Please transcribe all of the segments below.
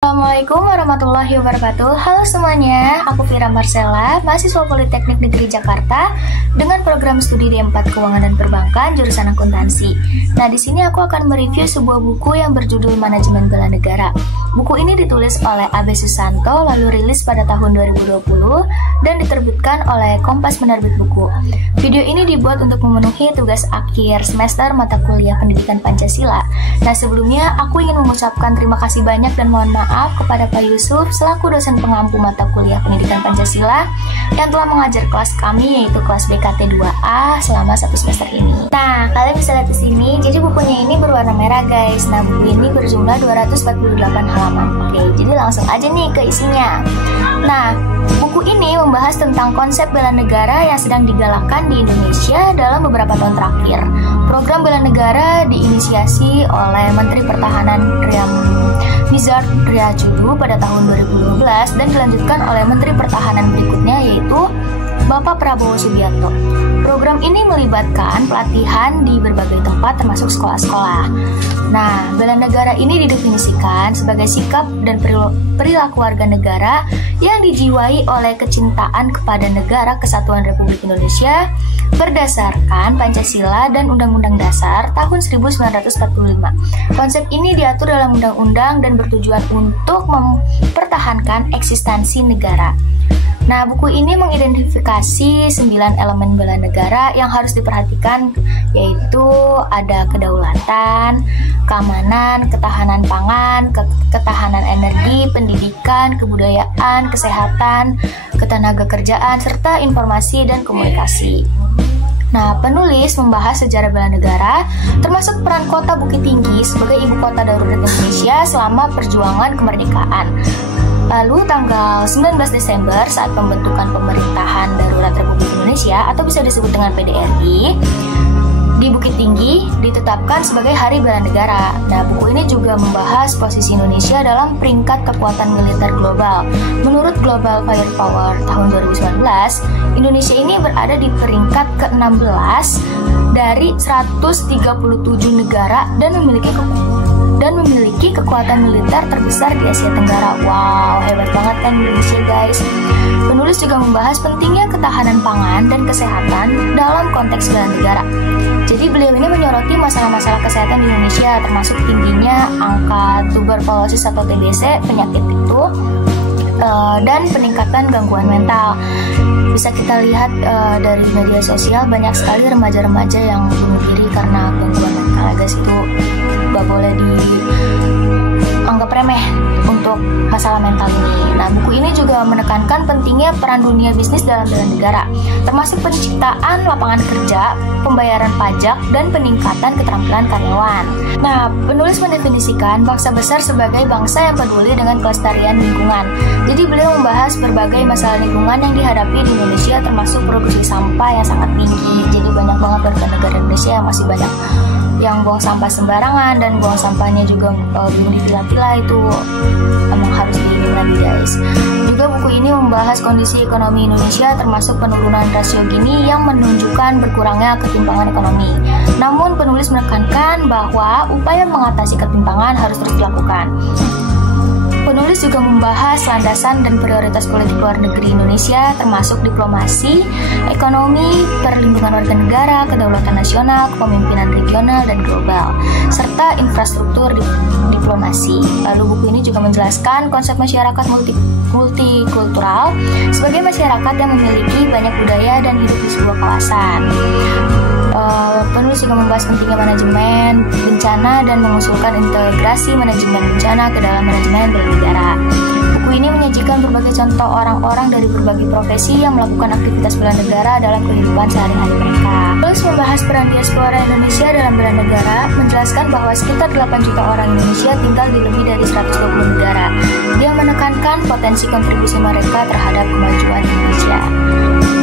Assalamualaikum warahmatullahi wabarakatuh. Halo semuanya, aku Vira Marcella, mahasiswa Politeknik Negeri Jakarta dengan program studi D4 Keuangan dan Perbankan jurusan Akuntansi. Nah, di sini aku akan mereview sebuah buku yang berjudul Manajemen Bela Negara. Buku ini ditulis oleh AB Susanto, lalu rilis pada tahun 2020 dan diterbitkan oleh Kompas Penerbit Buku. Video ini dibuat untuk memenuhi tugas akhir semester mata kuliah Pendidikan Pancasila. Nah, sebelumnya aku ingin mengucapkan terima kasih banyak dan mohon maaf kepada Pak Yusuf selaku dosen pengampu mata kuliah Pendidikan Pancasila yang telah mengajar kelas kami, yaitu kelas BKT 2A selama 1 semester ini. Nah, kalian bisa lihat di sini, jadi bukunya ini berwarna merah guys. Nah, buku ini berjumlah 248 halaman. Oke, jadi langsung aja nih ke isinya. Nah, buku ini membahas tentang konsep bela negara yang sedang digalakkan di Indonesia dalam beberapa tahun terakhir. Program bela negara diinisiasi oleh Menteri Pertahanan Mizard Triajudu pada tahun 2012 dan dilanjutkan oleh Menteri Pertahanan berikutnya, yaitu Bapak Prabowo Subianto. Program ini melibatkan pelatihan di berbagai tempat termasuk sekolah-sekolah. Nah, bela negara ini didefinisikan sebagai sikap dan perilaku warga negara yang dijiwai oleh kecintaan kepada negara kesatuan Republik Indonesia berdasarkan Pancasila dan Undang-Undang Dasar tahun 1945. Konsep ini diatur dalam undang-undang dan bertujuan untuk mempertahankan eksistensi negara. Nah, buku ini mengidentifikasi 9 elemen bela negara yang harus diperhatikan, yaitu ada kedaulatan, keamanan, ketahanan pangan, ketahanan energi, pendidikan, kebudayaan, kesehatan, ketenaga kerjaan, serta informasi dan komunikasi. Nah, penulis membahas sejarah bela negara, termasuk peran kota Bukit Tinggi sebagai ibu kota darurat Indonesia selama perjuangan kemerdekaan. Lalu tanggal 19 Desember saat pembentukan pemerintahan darurat Republik Indonesia atau bisa disebut dengan PDRI di Bukit Tinggi ditetapkan sebagai Hari Bela Negara. Nah, buku ini juga membahas posisi Indonesia dalam peringkat kekuatan militer global. Menurut Global Firepower tahun 2019, Indonesia ini berada di peringkat ke-16 dari 137 negara dan memiliki kekuatan militer terbesar di Asia Tenggara. Wow, hebat banget kan Indonesia guys. Penulis juga membahas pentingnya ketahanan pangan dan kesehatan dalam konteks bela negara. Jadi beliau ini menyoroti masalah-masalah kesehatan di Indonesia, termasuk tingginya angka tuberkulosis atau TBC, penyakit itu, dan peningkatan gangguan mental. Bisa kita lihat dari media sosial banyak sekali remaja-remaja yang bunuh diri karena gangguan mental. Guys, itu gak boleh dianggap remeh untuk masalah mental ini. Nah, buku ini juga menekankan pentingnya peran dunia bisnis dalam bela negara, termasuk penciptaan lapangan kerja, pembayaran pajak, dan peningkatan keterampilan karyawan. Nah, penulis mendefinisikan bangsa besar sebagai bangsa yang peduli dengan kelestarian lingkungan. Jadi beliau membahas berbagai masalah lingkungan yang dihadapi di Indonesia, termasuk produksi sampah yang sangat tinggi. Jadi banyak banget warga negara Indonesia yang masih banyak yang buang sampah sembarangan, dan buang sampahnya juga belum dipilah-pilah. Itu emang harus diingat lagi guys. Juga buku ini membahas kondisi ekonomi Indonesia, termasuk penurunan rasio Gini yang menunjukkan berkurangnya ketimpangan ekonomi. Namun penulis menekankan bahwa upaya mengatasi ketimpangan harus terus dilakukan. Penulis juga membahas landasan dan prioritas politik luar negeri Indonesia, termasuk diplomasi, ekonomi, perlindungan warga negara, kedaulatan nasional, kepemimpinan regional dan global, serta infrastruktur diplomasi. Lalu buku ini juga menjelaskan konsep masyarakat multikultural sebagai masyarakat yang memiliki banyak budaya dan hidup di sebuah kawasan. Penulis juga membahas pentingnya manajemen bencana dan mengusulkan integrasi manajemen bencana ke dalam manajemen bela negara. Buku ini menyajikan berbagai contoh orang-orang dari berbagai profesi yang melakukan aktivitas bela negara dalam kehidupan sehari-hari mereka. Penulis membahas peran diaspora Indonesia dalam bela negara, menjelaskan bahwa sekitar 8 juta orang Indonesia tinggal di lebih dari 120 negara. Dia menekankan potensi kontribusi mereka terhadap kemajuan Indonesia.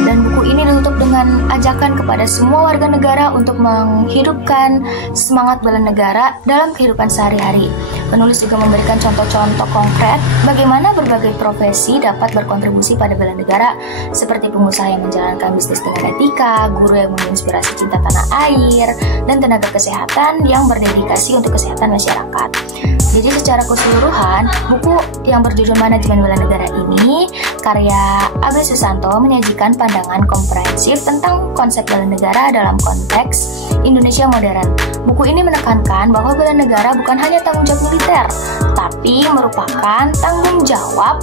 Dan buku ini ditutup dengan ajakan kepada semua warga negara untuk menghidupkan semangat bela negara dalam kehidupan sehari-hari. Penulis juga memberikan contoh-contoh konkret bagaimana berbagai profesi dapat berkontribusi pada bela negara, seperti pengusaha yang menjalankan bisnis dengan etika, guru yang menginspirasi cinta tanah air, dan tenaga kesehatan yang berdedikasi untuk kesehatan masyarakat. Jadi secara keseluruhan, buku yang berjudul Manajemen Bela Negara ini, karya Abe Susanto, menyajikan pandangan komprehensif tentang konsep bela negara dalam konteks Indonesia modern. Buku ini menekankan bahwa bela negara bukan hanya tanggung jawab militer, tapi merupakan tanggung jawab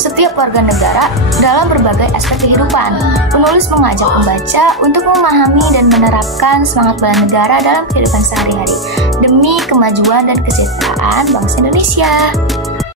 setiap warga negara dalam berbagai aspek kehidupan. Penulis mengajak pembaca untuk memahami dan menerapkan semangat bela negara dalam kehidupan sehari-hari demi kemajuan dan kesejahteraan bangsa Indonesia.